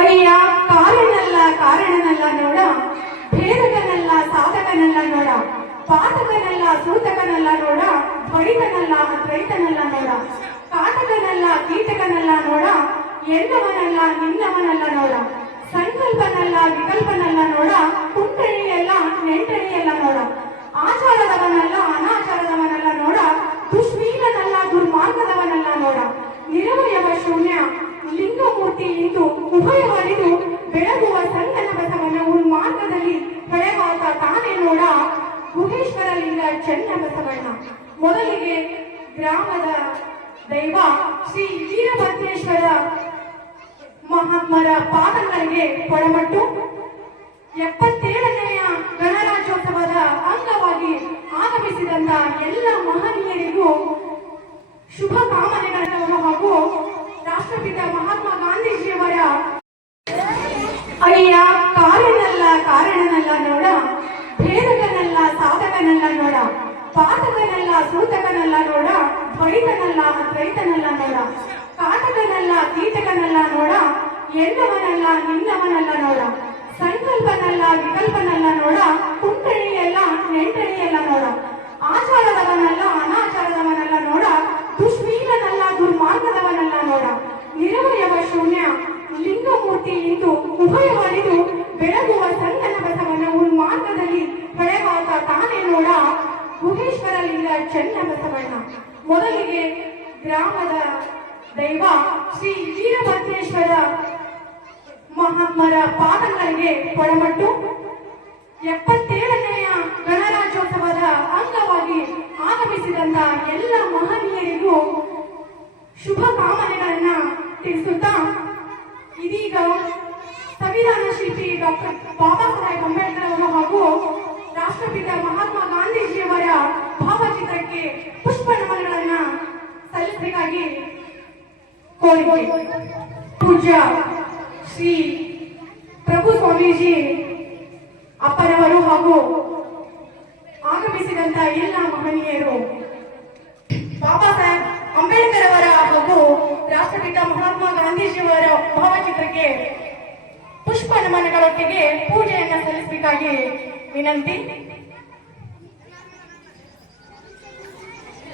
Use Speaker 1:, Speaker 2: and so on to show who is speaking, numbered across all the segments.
Speaker 1: ಅಯ್ಯ ಕಾರಣನಲ್ಲ ಕಾರಣನಲ್ಲ ನೋಡ. ಭೇದಕನಲ್ಲ ಸಾಧಕನಲ್ಲ ನೋಡ. ಪಾತಕನಲ್ಲ, ಸೂತಕನಲ್ಲ ನೋಡ. ದ್ವೈತನಲ್ಲ ಅದ್ವೈತನಲ್ಲ ನೋಡ. ಕಾಟಕನಲ್ಲ ಕೀಟಕನಲ್ಲ ನೋಡ. ಎಲ್ಲವನಲ್ಲ ನಿನ್ನವನಲ್ಲ ನೋಡ. ಸಂಕಲ್ಪನಲ್ಲ, ವಿಕಲ್ಪನಲ್ಲ ನೋಡ. ಕುಂಟಣಿಯಲ್ಲ, ನೆಂಟಣಿಯಲ್ಲ ನೋಡ ಆಚಾರದವನಲ್ಲ ಅನಾಚಾರದವನಲ್ಲ ನೋಡ ದುಷ್ಮೀಲನಲ್ಲ ದುರ್ಮಾರ್ಗದವನಲ್ಲ ನೋಡ ನಿರವಯವ ಶೂನ್ಯ ಲಿಂಗಮೂರ್ತಿ ಇಂದು ಉಭಯವರಿದು ಬೆಳಗುವ ಸಂಗನ ಬಸವನ ಉನ್ಮಾರ್ಗದಲ್ಲಿ ಬೆಳೆಗಾತ ತಾನೇ ನೋಡ ಗುಹೇಶ್ವರಲಿಂಗ ಚೆನ್ನ ಬಸವಣ್ಣ. ಮೊದಲಿಗೆ ಗ್ರಾಮದ ದೈವ ಶ್ರೀ ವೀರಭದ್ರೇಶ್ವರ ಮಹಾತ್ಮರ ಪಾದಗಳಿಗೆ ಕೊಡಮಟ್ಟು ಎಪ್ಪತ್ತೇಳನೆಯ ಗಣರಾಜ್ಯೋತ್ಸವದ ಅಂಗವಾಗಿ ಆಗಮಿಸಿದಂತ ಎಲ್ಲ ಮಹನೀಯರಿಗೂ ಶುಭ ಕಾಮನೆಗಳನ್ನು ಹಾಗೂ ರಾಷ್ಟ್ರಪಿತ ಮಹಾತ್ಮ ಗಾಂಧೀಜಿಯವರ ಸೂತಕನಲ್ಲ ನೋಡ ದ್ವೈತನಲ್ಲ ಅದ್ವೈತನಲ್ಲ ನೋಡ. ಕಾಟಕನಲ್ಲ, ಕೀಟಕನಲ್ಲ ನೋಡ ಎಲ್ಲವನಲ್ಲ ನಿನ್ನವನಲ್ಲ ನೋಡ. ಸಂಕಲ್ಪನಲ್ಲ, ವಿಕಲ್ಪನಲ್ಲ ನೋಡ, ಕುಂಟಣಿಯಲ್ಲ, ನೆಂಟಣಿಯಲ್ಲ ನೋಡ. ಆಚಾರದವನಲ್ಲ, ಅನಾಚಾರದವನಲ್ಲ ನೋಡ, ದುಷ್ಮೀಲನಲ್ಲ, ದುರ್ಮಾರ್ಗದವನಲ್ಲ ನೋಡ. ನಿರವಯವ ಶೂನ್ಯ, ಲಿಂಗಮೂರ್ತಿ ಇಂದು ಉಭಯವರಿದು ಬೆಳಗುವ ಸಂಗನ ಬಸವನ ಉನ್ಮಾರ್ಗದಲ್ಲಿ ಚೆನ್ನ ಬಸವಣ್ಣ ಮೊದಲಿಗೆ ಗ್ರಾಮದ ದೈವ ಶ್ರೀ ವೀರಭದ್ರೇಶ್ವರ ಮಹಾತ್ಮರ ಪಾದಗಳಿಗೆ ಕೊಡಮಟ್ಟು ಎಪ್ಪತ್ತೇಳನೆಯ ಗಣರಾಜ್ಯೋತ್ಸವದ ಅಂಗವಾಗಿ ಆಗಮಿಸಿದಂತ ಎಲ್ಲ ಮಹನೀಯರಿಗೂ ಶುಭ ಕಾಮನೆಗಳನ್ನ ತಿಳಿಸುತ್ತಾ ಇದೀಗ ಸಂವಿಧಾನ ಶಿಲ್ಪಿ ಡಾಕ್ಟರ್ ಬಾಬಾ ಸಾಹೇಬ್ ಅಂಬೇಡ್ಕರ್ ಅವರು ಹಾಗೂ ರಾಷ್ಟ್ರಪಿತ ಭಾವಚಿತ್ರಕ್ಕೆ ಪುಷ್ಪ ನಮನಗಳನ್ನ ಸಲ್ಲಿಸಬೇಕಾಗಿ ಕೋರಿಕೆ. ಪೂಜ್ಯ ಶ್ರೀ ಪ್ರಭು ಸ್ವಾಮೀಜಿ, ಅಪ್ಪನವರು ಹಾಗೂ ಆಗಮಿಸಿದಂತ ಎಲ್ಲ ಮಹನೀಯರು, ಬಾಬಾ ಸಾಹೇಬ್ ಅಂಬೇಡ್ಕರ್ ಅವರ ಹಾಗೂ ರಾಷ್ಟ್ರಪಿತ ಮಹಾತ್ಮ ಗಾಂಧೀಜಿಯವರ ಭಾವಚಿತ್ರಕ್ಕೆ ಪುಷ್ಪ ನಮನಗಳೊಟ್ಟಿಗೆ ಪೂಜೆಯನ್ನು ಸಲ್ಲಿಸಬೇಕಾಗಿ ವಿನಂತಿ.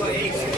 Speaker 2: Thank you.